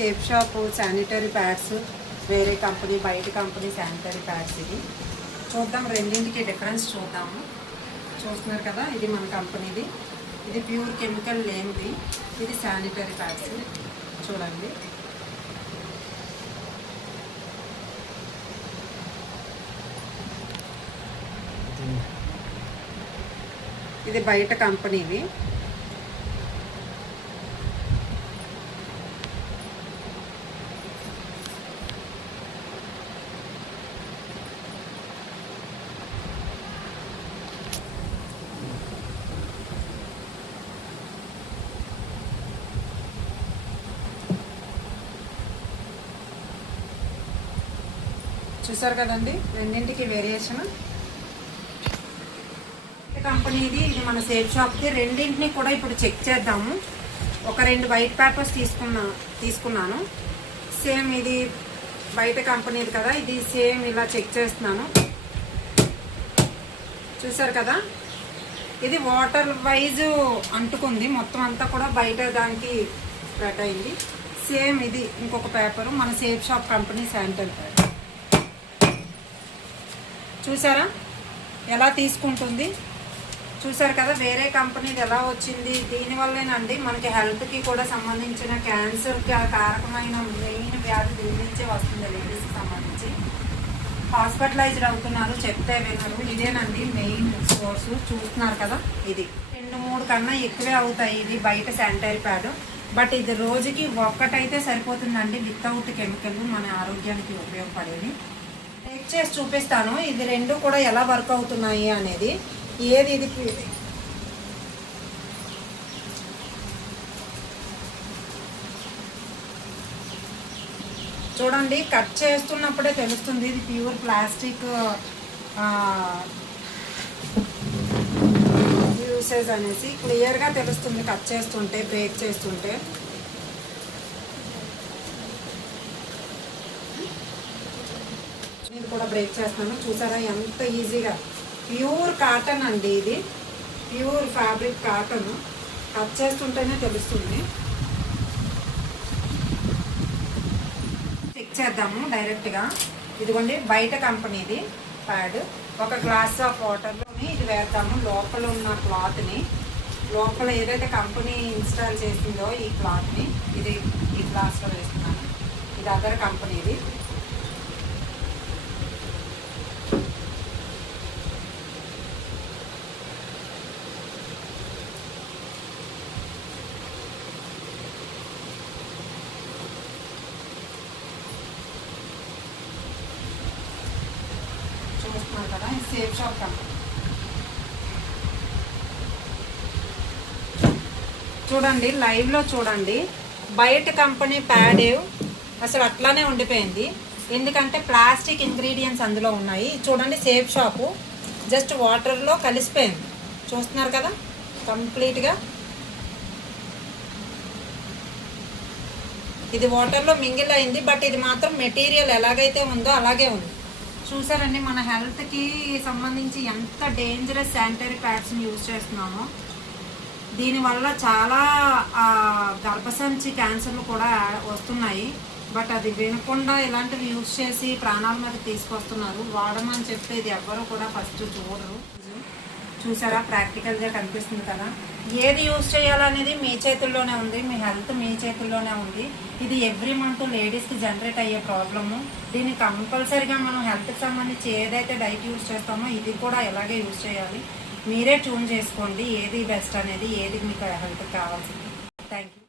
Safe shop sanitary pads, వేరే company బయట company sanitary pads. ఇది చూద్దాం, రెండింటికి డిఫరెన్స్ చూద్దాము. చూస్తున్నారు కదా, ఇది మన కంపెనీది, ఇది ప్యూర్ కెమికల్ లేనిది, ఇది శానిటరీ ప్యాడ్స్. చూడండి, ఇది బయట కంపెనీవి. చూసారు కదండి, రెండింటికి వేరియేషన్. కంపెనీది, ఇది మన సేఫ్ షాప్ది. రెండింటిని కూడా ఇప్పుడు చెక్ చేద్దాము. ఒక 2 వైట్ పేపర్స్ తీసుకున్నాను. సేమ్ ఇది బయట కంపెనీది కదా, ఇది సేమ్ ఇలా చెక్ చేస్తున్నాను. చూసారు కదా, ఇది వాటర్ వైజ్ అంటుకుంది, మొత్తం అంతా కూడా బయట దానికి స్ప్రెడ్ అయింది. సేమ్ ఇది ఇంకొక పేపరు, మన safe shop company sanitary pad. చూసారా ఎలా తీసుకుంటుంది? చూసారు కదా, వేరే కంపెనీది ఎలా వచ్చింది. దీనివల్లేనండి మనకి హెల్త్కి కూడా సంబంధించిన క్యాన్సర్కి కారకమైన మెయిన్ వ్యాధి దీని నుంచే వస్తుంది. లేడీస్కి సంబంధించి హాస్పిటలైజ్డ్ అవుతున్నారు, చెప్తే వినరు. ఇదేనండి మెయిన్ సోర్స్. చూస్తున్నారు కదా, ఇది 2-3 కన్నా ఎక్కువే అవుతాయి ఇది బయట శానిటరీ ప్యాడ్. బట్ ఇది రోజుకి ఒక్కటైతే సరిపోతుందండి, వితౌట్ కెమికల్, మన ఆరోగ్యానికి ఉపయోగపడేది. చెక్ చేసి చూపిస్తాను ఇది 2 కూడా ఎలా వర్క్ అవుతున్నాయి అనేది. ఏది ఇది చూడండి, కట్ చేస్తున్నప్పుడే తెలుస్తుంది ఇది ప్యూర్ ప్లాస్టిక్ యూసేజ్ అనేసి క్లియర్గా తెలుస్తుంది కట్ చేస్తుంటే, బ్రేక్ చేస్తుంటే. నేను కూడా బ్రేక్ చేస్తాను. చూసారా ఎంత ఈజీగా. ప్యూర్ కాటన్ అండి, ఇది ప్యూర్ ఫ్యాబ్రిక్ కాటన్. కట్ చేస్తుంటేనే తెలుస్తుంది. చెక్ చేద్దాము డైరెక్ట్గా. ఇదిగోండి బయట కంపెనీది ప్యాడ్. ఒక గ్లాస్ ఆఫ్ వాటర్లోని ఇది వేద్దాము. లోపల ఉన్న క్లాత్ని, లోపల ఏదైతే కంపెనీ ఇన్స్టాల్ చేసిందో ఈ క్లాత్ని ఇది ఈ గ్లాస్లో వేస్తున్నాను. ఇది అదర్ కంపెనీది. చూస్తున్నారు కదా, సేఫ్ షాప్ కంపెనీ. చూడండి, లైవ్లో చూడండి. బయట కంపెనీ ప్యాడ్ అసలు అట్లానే ఉండిపోయింది, ఎందుకంటే ప్లాస్టిక్ ఇంగ్రీడియంట్స్ అందులో ఉన్నాయి. చూడండి, సేఫ్ షాపు జస్ట్ వాటర్లో కలిసిపోయింది. చూస్తున్నారు కదా, కంప్లీట్గా ఇది వాటర్లో మింగిల్ అయింది. బట్ ఇది మాత్రం మెటీరియల్ ఎలాగైతే ఉందో అలాగే ఉంది. చూసారండి, మన హెల్త్కి సంబంధించి ఎంత డేంజరస్ శానిటరీ ప్యాడ్స్ని యూజ్ చేస్తున్నామో. దీనివల్ల చాలా గర్భసంచి క్యాన్సర్లు కూడా వస్తున్నాయి. బట్ అది వినకుండా ఇలాంటివి యూజ్ చేసి ప్రాణాల మీద తీసుకొస్తున్నారు. వాడమని చెప్పేది ఎవ్వరూ కూడా ఫస్ట్ చూడరు. చూసారా, ప్రాక్టికల్గా కనిపిస్తుంది కదా. ఏది యూజ్ చేయాలనేది మీ చేతుల్లోనే ఉంది, మీ హెల్త్ మీ చేతుల్లోనే ఉంది. ఇది ఎవ్రీ మంత్ లేడీస్కి జనరేట్ అయ్యే ప్రాబ్లము. దీన్ని కంపల్సరీగా మనం హెల్త్కి సంబంధించి ఏదైతే డైట్ యూజ్ చేస్తామో ఇది కూడా ఎలాగే యూజ్ చేయాలి. మీరే చూన్ చేసుకోండి ఏది బెస్ట్ అనేది, ఏది మీకు హెల్త్కి కావాల్సింది. Thank you.